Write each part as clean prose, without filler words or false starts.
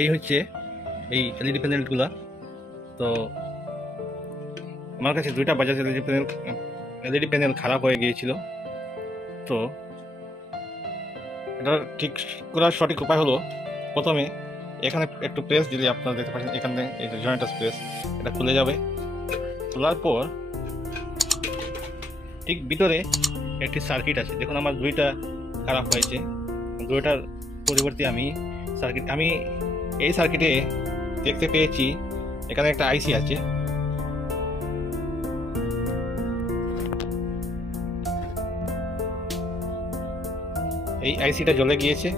এই হচ্ছে এই এলইডি প্যানেলগুলো। তো আমার কাছে দুইটা বাজাজ এলইডি প্যানেল খারাপ হয়ে গিয়েছিল। তো এটা ঠিক করার সঠিক উপায় হলো, প্রথমে এখানে একটু প্রেস দিলে আপনারা দেখতে পাচ্ছেন এখানে এই যে জয়েন্টাস প্রেস, এটা খুলে যাবে। খোলার পর ঠিক ভিতরে একটি সার্কিট আছে। দেখুন আমার দুইটা খারাপ হয়েছে, দুইটার পরিবর্তে আমি এই সার্কিটে দেখতে পেয়েছি এখানে একটা আইসি আছে। এই আইসিটা জ্বলে গিয়েছে।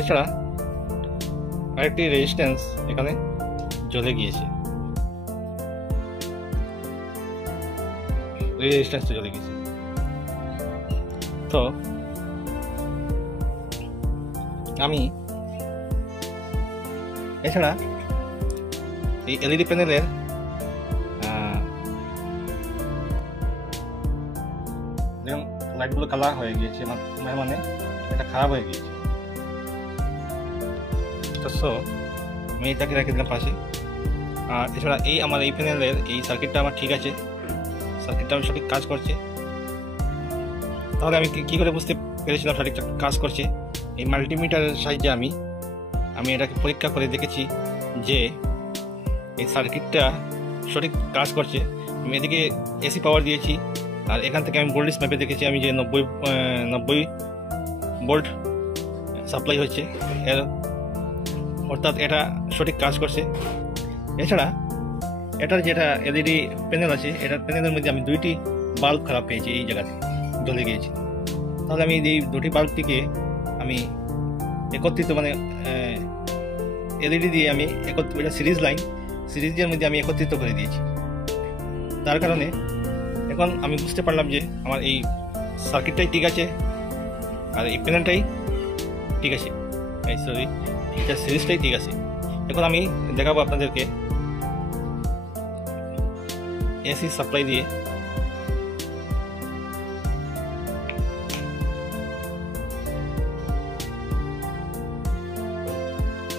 এছাড়া আরেকটি রেজিস্ট্যান্স এখানে জ্বলে গিয়েছে, রেজিস্ট্যান্সটা জ্বলে গিয়েছে। তো আমি এছাড়া এই এলইডি প্যানেলের লাইটগুলো কালার হয়ে গিয়েছে, মানে এটা খারাপ হয়ে গিয়েছে। তো আমি এটাকে রেখে দিলাম পাশে। আর এছাড়া আমার এই প্যানেলের এই সার্কিটটা আমার ঠিক আছে, সার্কিটটা আমার সঠিক কাজ করছে। তাহলে আমি কি করে বুঝতে পেরেছিলাম সঠিক কাজ করছে? এই মাল্টিমিটারের সাহায্যে আমি এটাকে পরীক্ষা করে দেখেছি যে এই সার্কিটটা সঠিক কাজ করছে। আমি এদিকে এসি পাওয়ার দিয়েছি, আর এখান থেকে আমি ভোল্টেজ ম্যাপে দেখেছি আমি যে 90 ভোল্ট সাপ্লাই হচ্ছে এর, অর্থাৎ এটা সঠিক কাজ করছে। এছাড়া এটার যেটা এলইডি প্যানেল আছে, এটার প্যানেলের মধ্যে আমি দুইটি বাল্ব খারাপ পেয়েছি, এই জায়গাতে জ্বলে গিয়েছি। তাহলে আমি এই দুটি বাল্বটিকে আমি একত্রিত, মানে এলইডি দিয়ে আমি এটা সিরিজের মধ্যে আমি একত্রিত করে দিয়েছি। তার কারণে এখন আমি বুঝতে পারলাম যে আমার এই সার্কিটটাই ঠিক আছে আর এই প্যানেলটাই ঠিক আছে, এটা সিরিজটাই ঠিক আছে। এখন আমি দেখাবো আপনাদেরকে এসি সাপ্লাই দিয়ে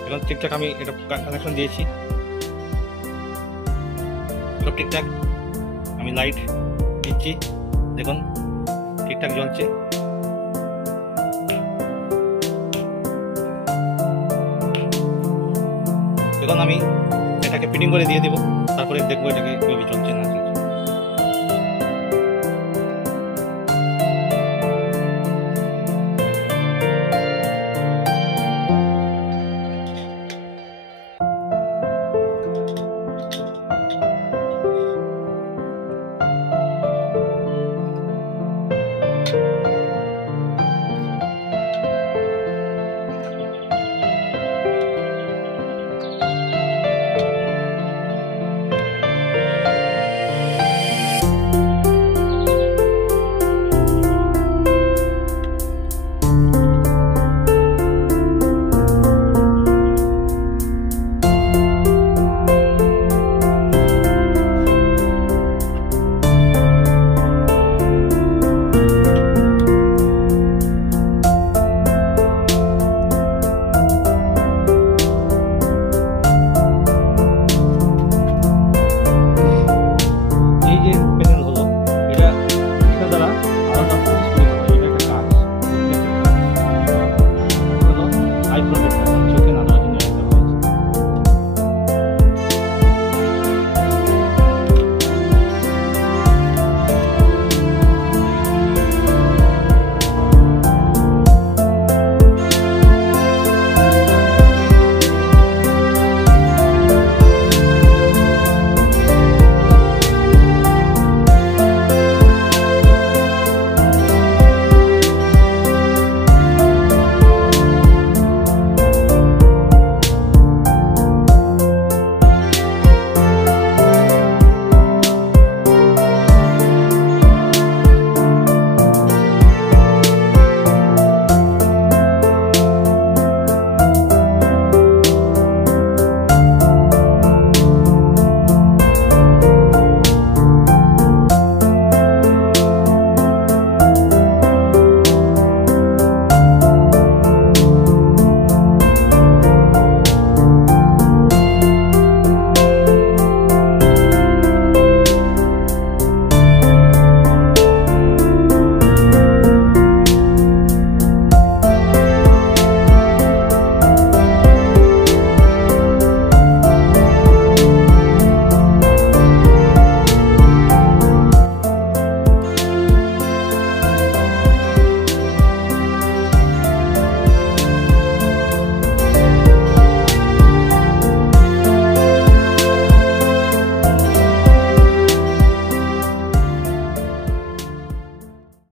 এখন ঠিকঠাক আমি এটা কানেকশন দিয়েছি, সব ঠিকঠাক। আমি লাইট দিচ্ছি, দেখুন ঠিকঠাক জ্বলছে। এখন আমি এটাকে ফিটিং করে দিয়ে দেবো, তারপরে দেখবো এটাকে কিভাবে চলছে না।